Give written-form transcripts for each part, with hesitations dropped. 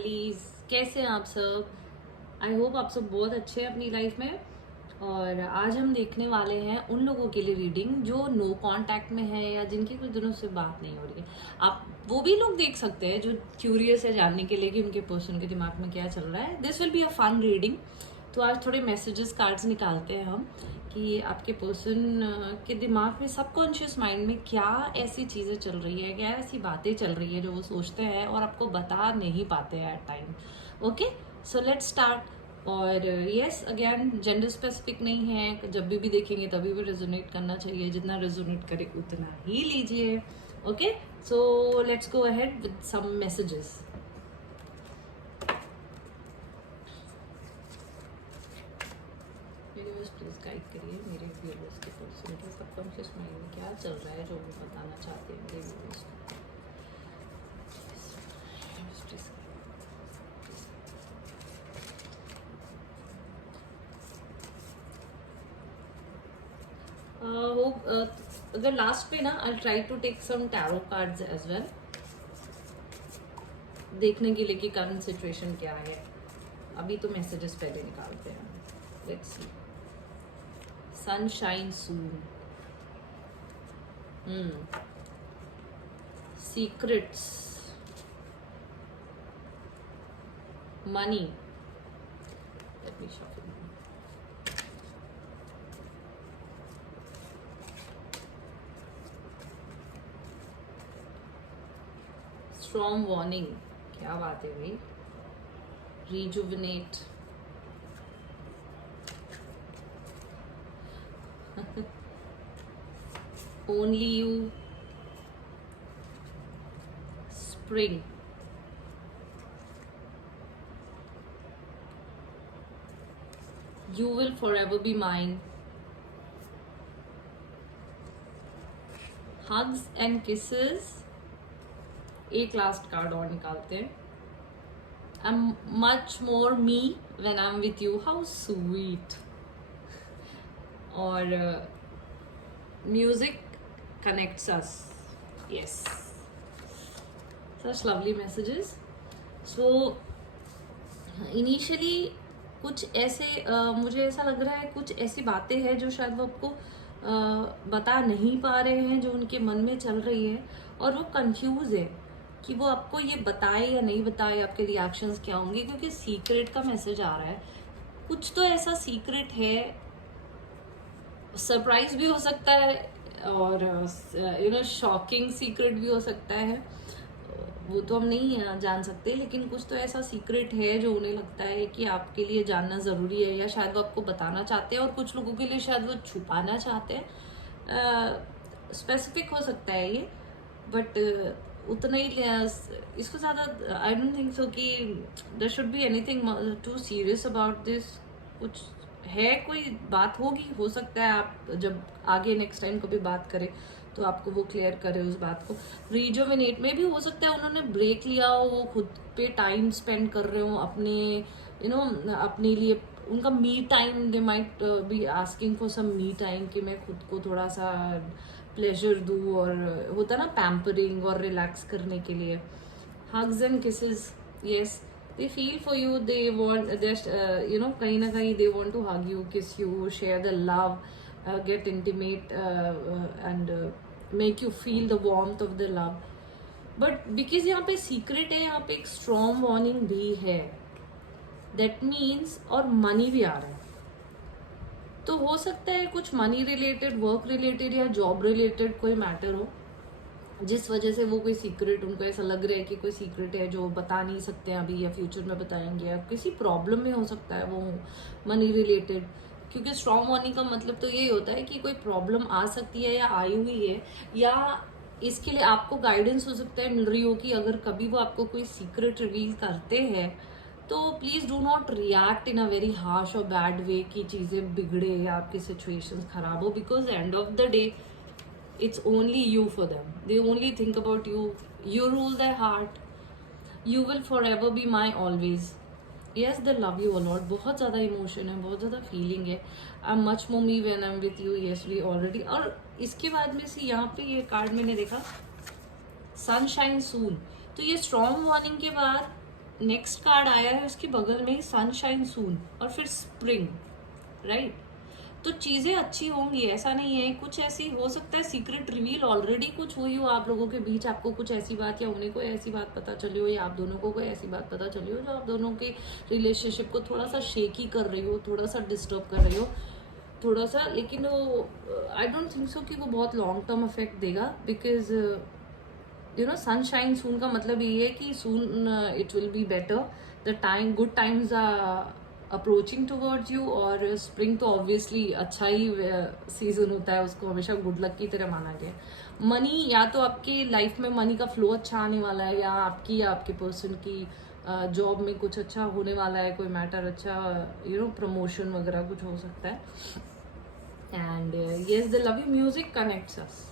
Families, कैसे हैं आप सब। आई होप आप सब बहुत अच्छे हैं अपनी लाइफ में। और आज हम देखने वाले हैं उन लोगों के लिए रीडिंग जो नो कांटेक्ट में है या जिनकी कुछ दिनों से बात नहीं हो रही है। आप वो भी लोग देख सकते हैं जो क्यूरियस है जानने के लिए कि उनके पर्सन के दिमाग में क्या चल रहा है। This will be a fun reading. तो आज थोड़े मैसेजेस कार्ड्स निकालते हैं हम कि आपके पर्सन के दिमाग में, सबकॉन्शियस माइंड में क्या ऐसी चीज़ें चल रही है, क्या ऐसी बातें चल रही है जो वो सोचते हैं और आपको बता नहीं पाते हैं at time. Okay, so let's start. और यस, अगेन जेंडर स्पेसिफिक नहीं है, जब भी देखेंगे तभी भी रेजोनेट करना चाहिए, जितना रेजोनेट करे उतना ही लीजिए। Okay, so let's go ahead with some messages. Please guide करिए मेरे व्यूअर्स के पर्सन के सबकॉन्शियस माइंड में क्या चल रहा है जो वो बताना चाहते हैं मेरे व्यूअर्स को। अगर लास्ट पे ना I try to take some tarot cards as well, देखने के लिए कि करंट सिचुएशन क्या है। अभी तो मैसेजेस पहले निकालते हैं। Let's see. Sunshine soon. Secrets. Money. Let me shuffle. Strong warning. क्या बात है भाई? Rejuvenate. Only you. Spring. You will forever be mine. Hugs and kisses. एक लास्ट कार्ड और निकालते हैं। I'm much more me when I'm with you. How sweet. और music connects us. Yes, such lovely messages. So initially कुछ ऐसे मुझे ऐसा लग रहा है कुछ ऐसी बातें हैं जो शायद वो आपको बता नहीं पा रहे हैं, जो उनके मन में चल रही है, और वो कंफ्यूज है कि वो आपको ये बताए या नहीं बताए, आपके रिएक्शंस क्या होंगे, क्योंकि सीक्रेट का मैसेज आ रहा है। कुछ तो ऐसा सीक्रेट है, सरप्राइज भी हो सकता है और शॉकिंग सीक्रेट भी हो सकता है, वो तो हम नहीं जान सकते, लेकिन कुछ तो ऐसा सीक्रेट है जो उन्हें लगता है कि आपके लिए जानना ज़रूरी है, या शायद वो आपको बताना चाहते हैं, और कुछ लोगों के लिए शायद वो छुपाना चाहते हैं। स्पेसिफिक हो सकता है ये, बट उतना ही इसको ज़्यादा आई डोंट थिंक सो कि there should be anything too serious about this. कुछ है, कोई बात होगी, हो सकता है आप जब आगे नेक्स्ट टाइम कभी बात करें तो आपको वो क्लियर करे उस बात को। रिजुविनेट में भी हो सकता है उन्होंने ब्रेक लिया हो, वो खुद पे टाइम स्पेंड कर रहे हो अपने अपने लिए, उनका me time, they might be asking for some me time कि मैं खुद को थोड़ा सा प्लेजर दूँ, और होता ना पैम्परिंग और रिलैक्स करने के लिए। Hugs and kisses, yes, they feel for you, they want this kahin na kahin they want to hug you, kiss you, share the love, get intimate, and make you feel the warmth of the love. but because यहाँ पे secret है, यहाँ पे एक strong warning भी है, that means, और money भी आ रहा है, तो हो सकता है कुछ मनी रिलेटेड, वर्क रिलेटेड या जॉब रिलेटेड कोई मैटर हो, जिस वजह से वो कोई सीक्रेट, उनको ऐसा लग रहा है कि कोई सीक्रेट है जो बता नहीं सकते हैं अभी, या फ्यूचर में बताएंगे, या किसी प्रॉब्लम में हो सकता है वो मनी रिलेटेड, क्योंकि स्ट्रॉन्ग मनी का मतलब तो यही होता है कि कोई प्रॉब्लम आ सकती है या आई हुई है, या इसके लिए आपको गाइडेंस हो सकता है मिल रही हो कि अगर कभी वो आपको कोई सीक्रेट रिवील करते हैं तो please do not react in a very harsh और बैड वे कि चीज़ें बिगड़े या आपकी सिचुएशंस खराब हो, because end of the day it's only you for them, they only think about you, you rule their heart, you will forever be my always. yes, they love you a lot, बहुत ज़्यादा emotion है, बहुत ज़्यादा feeling है। I am much more me when I am with you, yes we already। और इसके बाद में से यहाँ पे ये कार्ड मैंने देखा सनशाइन सून, तो ये स्ट्रॉन्ग वार्निंग के बाद नेक्स्ट कार्ड आया है उसके बगल में ही सनशाइन सून और फिर स्प्रिंग, राइट। तो चीजें अच्छी होंगी, ऐसा नहीं है। कुछ ऐसी हो सकता है सीक्रेट रिवील ऑलरेडी कुछ हुई हो आप लोगों के बीच, आपको कुछ ऐसी बात या उन्हें कोई ऐसी बात पता चली हो, या आप दोनों को कोई ऐसी बात पता चली हो जो आप दोनों के रिलेशनशिप को थोड़ा सा शेकी कर रही हो, थोड़ा सा डिस्टर्ब कर रही हो, थोड़ा सा। लेकिन वो आई डोंट थिंक सो कि वो बहुत लॉन्ग टर्म इफेक्ट देगा, बिकॉज सनशाइन सून का मतलब ये है कि soon it will be better, the time, good times are approaching towards you. और स्प्रिंग तो ऑब्वियसली अच्छा ही सीजन होता है, उसको हमेशा गुड लक की तरह माना गया है। मनी, या तो आपके लाइफ में मनी का फ्लो अच्छा आने वाला है, या आपकी या आपके पर्सन की जॉब में कुछ अच्छा होने वाला है, कोई मैटर अच्छा, प्रमोशन वगैरह कुछ हो सकता है। And yes, the love you music connects us.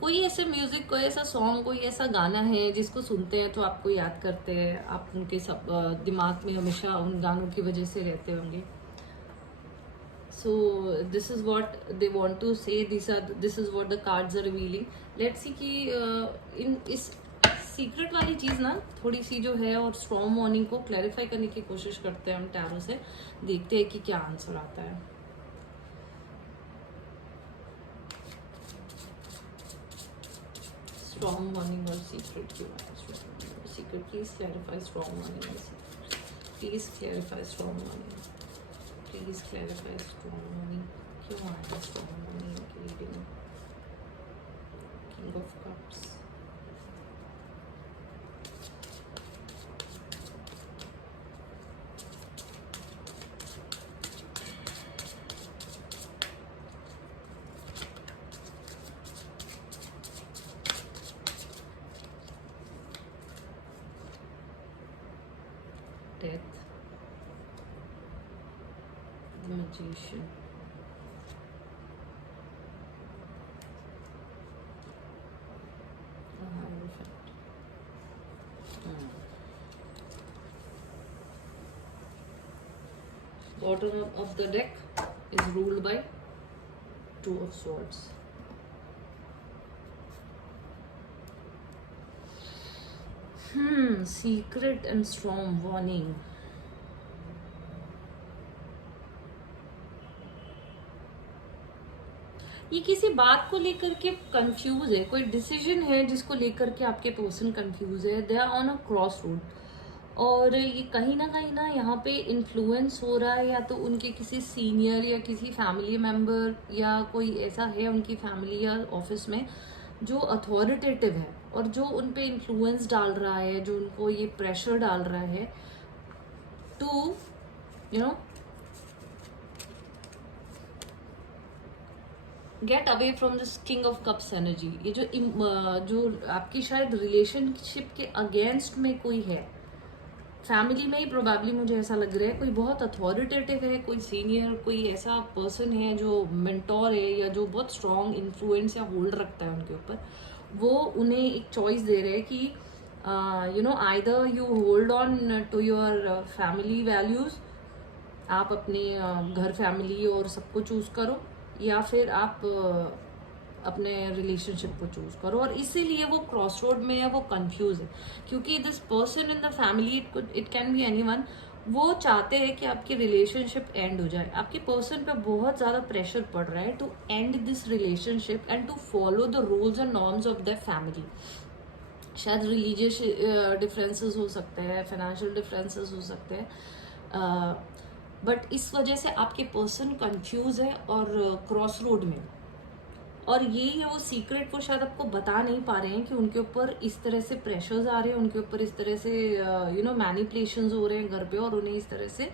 कोई ऐसे म्यूजिक, कोई ऐसा सॉन्ग, कोई ऐसा गाना है जिसको सुनते हैं तो आपको याद करते हैं, आप उनके सब दिमाग में हमेशा उन गानों की वजह से रहते होंगे। So this is what they want to say, this is what the cards are revealing. Let's see कि इन इस सीक्रेट वाली चीज ना थोड़ी सी जो है, और स्ट्रॉन्ग मॉर्निंग को क्लैरिफाई करने की कोशिश करते हैं हम टैरो से, देखते हैं कि क्या आंसर आता है। Strong warning or secret secret, please clarify strong warning or secret. Please clarify strong warning. Please clarify strong warning. क्यों आया strong warning की reading? King of Cups. Death, the Magician, the Hierophant. Bottom of the deck is ruled by Two of Swords. Secret and strong warning. ये किसी बात को लेकर के confuse है, कोई डिसीजन है जिसको लेकर के आपके पर्सन कंफ्यूज है, they are on a cross road. और ये कहीं ना यहाँ पे इन्फ्लुएंस हो रहा है, या तो उनके किसी सीनियर या किसी फैमिली मेंबर, या कोई ऐसा है उनकी फैमिली या ऑफिस में जो अथॉरिटेटिव है और जो उन पे इन्फ्लुएंस डाल रहा है, जो उनको ये प्रेशर डाल रहा है to get away from this king of cups energy. ये जो आपकी शायद रिलेशनशिप के अगेंस्ट में कोई है, फैमिली में ही प्रोबेबली मुझे ऐसा लग रहा है, कोई बहुत अथॉरिटेटिव है, कोई सीनियर, कोई ऐसा पर्सन है जो मेंटोर है, या जो बहुत स्ट्रॉन्ग इन्फ्लुएंस या होल्ड रखता है उनके ऊपर। वो उन्हें एक चॉइस दे रहे हैं कि either you hold on to your family values, आप अपने घर फैमिली और सबको चूज करो, या फिर आप अपने रिलेशनशिप को चूज करो। और इसीलिए वो क्रॉस रोड में है, वो कंफ्यूज है, क्योंकि this person in the family, it can be anyone, वो चाहते हैं कि आपकी रिलेशनशिप एंड हो जाए। आपके पर्सन पे बहुत ज़्यादा प्रेशर पड़ रहा है to end this relationship and to follow the rules and norms of the family. शायद रिलीजियस डिफरेंसेस हो सकते हैं, फाइनेंशियल डिफरेंसेस हो सकते हैं, बट इस वजह से आपके पर्सन कंफ्यूज है और क्रॉस रोड में। और ये है वो सीक्रेट, वो शायद आपको बता नहीं पा रहे हैं कि उनके ऊपर इस तरह से प्रेशर्स आ रहे हैं, उनके ऊपर इस तरह से मैनिपुलेशंस हो रहे हैं घर पे, और उन्हें इस तरह से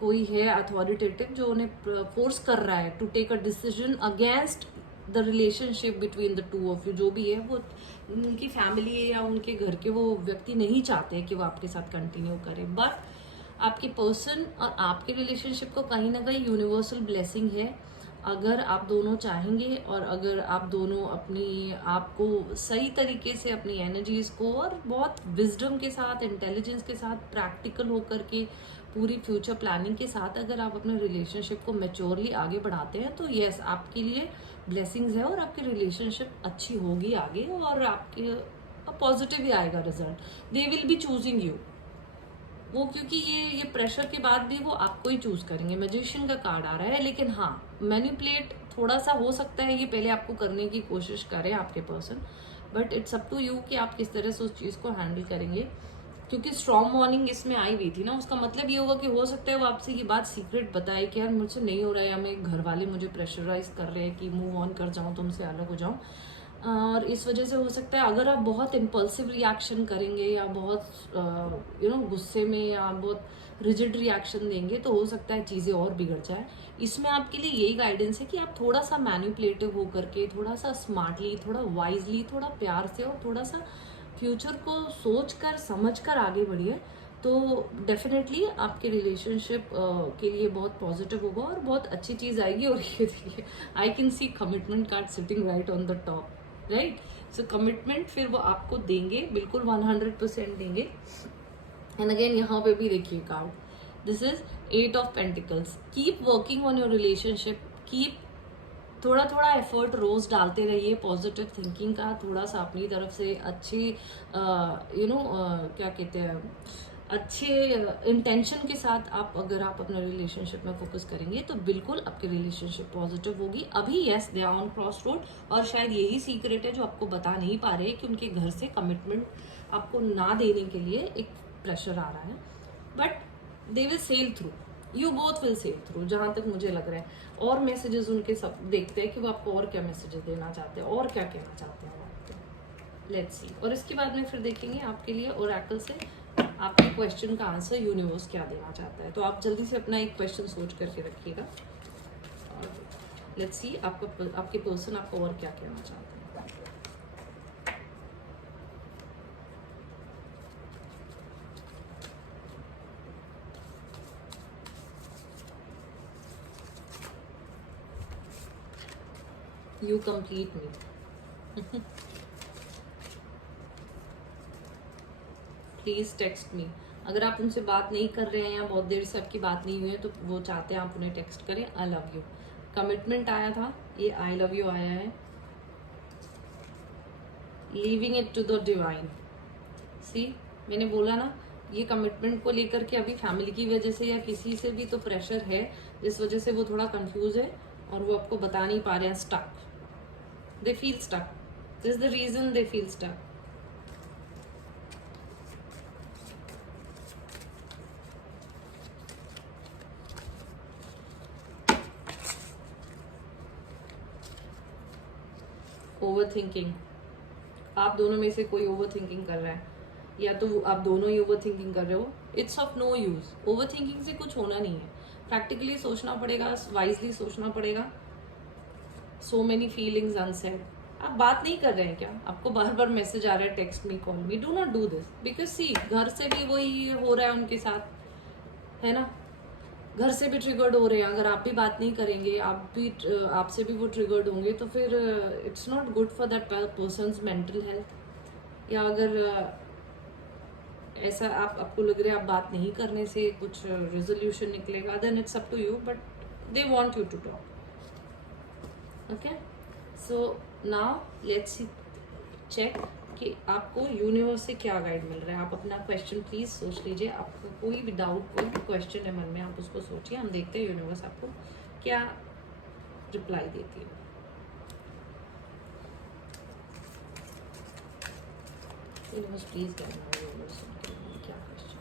कोई है अथॉरिटेटिव जो उन्हें फोर्स कर रहा है to take a decision against the relationship between the two of you. जो भी है वो उनकी फैमिली या उनके घर के वो व्यक्ति नहीं चाहते कि वो आपके साथ कंटिन्यू करें, बट आपके पर्सन और आपके रिलेशनशिप को कहीं ना कहीं यूनिवर्सल ब्लेसिंग है। अगर आप दोनों चाहेंगे, और अगर आप दोनों अपनी आपको सही तरीके से अपनी एनर्जीज को और बहुत विजडम के साथ, इंटेलिजेंस के साथ, प्रैक्टिकल होकर के पूरी फ्यूचर प्लानिंग के साथ अगर आप अपने रिलेशनशिप को मैच्योरली आगे बढ़ाते हैं, तो यस, आपके लिए ब्लेसिंग्स है और आपकी रिलेशनशिप अच्छी होगी आगे, और आपके पॉजिटिव ही आएगा result. They will be choosing you. वो क्योंकि ये प्रेशर के बाद भी वो आपको ही चूज करेंगे. मैजिशियन का कार्ड आ रहा है. लेकिन हाँ, मैनिपुलेट थोड़ा सा हो सकता है, ये पहले आपको करने की कोशिश करें आपके person, but it's up to you कि आप किस तरह से उस चीज़ को हैंडल करेंगे. क्योंकि स्ट्रॉन्ग वार्निंग इसमें आई हुई थी ना, उसका मतलब ये होगा कि हो सकता है वो आपसे ये बात सीक्रेट बताए कि यार मुझसे नहीं हो रहा है, या मेरे घर वाले मुझे प्रेशराइज कर रहे हैं कि मूव ऑन कर जाऊँ, तुमसे अलग हो जाऊँ. और इस वजह से हो सकता है अगर आप बहुत इम्पल्सिव रिएक्शन करेंगे या बहुत गुस्से में या बहुत रिजिड रिएक्शन देंगे, तो हो सकता है चीज़ें और बिगड़ जाए. इसमें आपके लिए यही गाइडेंस है कि आप थोड़ा सा मैनिपुलेटिव होकर के, थोड़ा सा स्मार्टली, थोड़ा वाइजली, थोड़ा प्यार से और थोड़ा सा फ्यूचर को सोच कर समझ कर आगे बढ़िए. तो डेफिनेटली आपके रिलेशनशिप के लिए बहुत पॉजिटिव होगा और बहुत अच्छी चीज़ आएगी. और ये देखिए, I can see commitment card sitting right on the top, right. So commitment फिर वो आपको देंगे, बिल्कुल 100% देंगे. एंड अगेन यहाँ पे भी देखिए card, this is 8 of pentacles. Keep working on your relationship. Keep थोड़ा थोड़ा एफर्ट रोज डालते रहिए पॉजिटिव थिंकिंग का. थोड़ा सा अपनी तरफ से अच्छी क्या कहते हैं, अच्छे इंटेंशन के साथ अगर आप अपने रिलेशनशिप में फोकस करेंगे तो बिल्कुल आपकी रिलेशनशिप पॉजिटिव होगी. अभी yes, they are on cross road, और शायद यही सीक्रेट है जो आपको बता नहीं पा रहे कि उनके घर से कमिटमेंट आपको ना देने के लिए एक प्रेशर आ रहा है. But they will sail through, you both will sail through, जहाँ तक मुझे लग रहा है. और मैसेजेस उनके सब देखते हैं कि वो आपको और क्या मैसेजेस देना चाहते हैं और क्या कहना चाहते हैं आपको. Let's see. और इसके बाद में फिर देखेंगे आपके लिए ओरेकल से आपके क्वेश्चन का आंसर यूनिवर्स क्या देना चाहता है. तो आप जल्दी से अपना एक क्वेश्चन सोच करके रखिएगा और लेट्स सी आपके पर्सन आपको और क्या कहना चाहते हैं. You complete me. Please text me. अगर आप उनसे बात नहीं कर रहे हैं या बहुत देर से आपकी बात नहीं हुई है तो वो चाहते हैं आप उन्हें टेक्स्ट करें. I love you. कमिटमेंट आया था, ये आई लव यू आया है. Leaving it to the divine. See, मैंने बोला ना, ये कमिटमेंट को लेकर के अभी फैमिली की वजह से या किसी से भी तो प्रेशर है, जिस वजह से वो थोड़ा कंफ्यूज है और वो आपको बता नहीं पा रहे हैं. Stuck, they feel stuck. This is the reason they feel stuck. Overthinking. आप दोनों में से कोई ओवरथिंकिंग कर रहा है या तो आप दोनों ही ओवरथिंकिंग कर रहे हो. It's of no use. Overthinking से कुछ होना नहीं है. प्रैक्टिकली सोचना पड़ेगा, वाइजली सोचना पड़ेगा. So many feelings unsaid. आप बात नहीं कर रहे हैं क्या? आपको बार बार मैसेज आ रहा है, text me, call me. Do not do this, because see, घर से भी वही हो रहा है उनके साथ, है ना. घर से भी ट्रिगर्ड हो रहे हैं. अगर आप भी बात नहीं करेंगे, आपसे भी वो ट्रिगर्ड होंगे, तो फिर it's not good for that persons mental health. या अगर ऐसा आपको लग रहा है आप बात नहीं करने से कुछ रेजोल्यूशन निकलेगा, then it's up to you, but they want you to talk. Okay, so now let's check कि आपको यूनिवर्स से क्या गाइड मिल रहा है. आप अपना क्वेश्चन प्लीज सोच लीजिए. आपको कोई भी डाउट, कोई भी क्वेश्चन है मन में, आप उसको सोचिए. हम देखते हैं यूनिवर्स आपको क्या रिप्लाई देती है. यूनिवर्स प्लीज कहना यूनिवर्स क्या क्वेश्चन.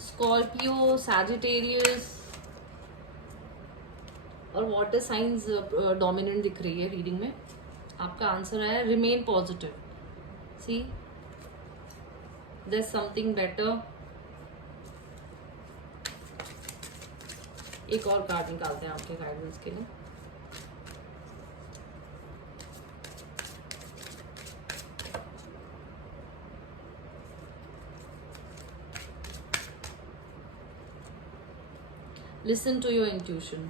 स्कॉर्पियो, सैजिटेरियस और वाटर साइंस डोमिनेंट दिख रही है रीडिंग में. आपका आंसर आया remain positive. See, there is something better. एक और कार्ड निकालते हैं आपके गाइडेंस के लिए. Listen to your intuition.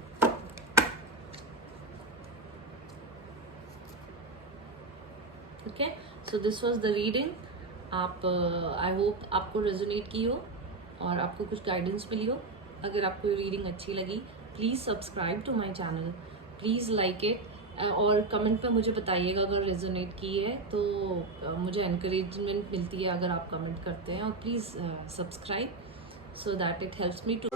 So this was the reading. आप आई होप आपको रेजोनेट की हो और आपको कुछ गाइडेंस मिली हो. अगर आपको ये रीडिंग अच्छी लगी, please subscribe to my channel, please like it, और कमेंट पे मुझे बताइएगा अगर रेजोनेट की है तो मुझे एनकरेजमेंट मिलती है अगर आप कमेंट करते हैं. और please subscribe so that it helps me to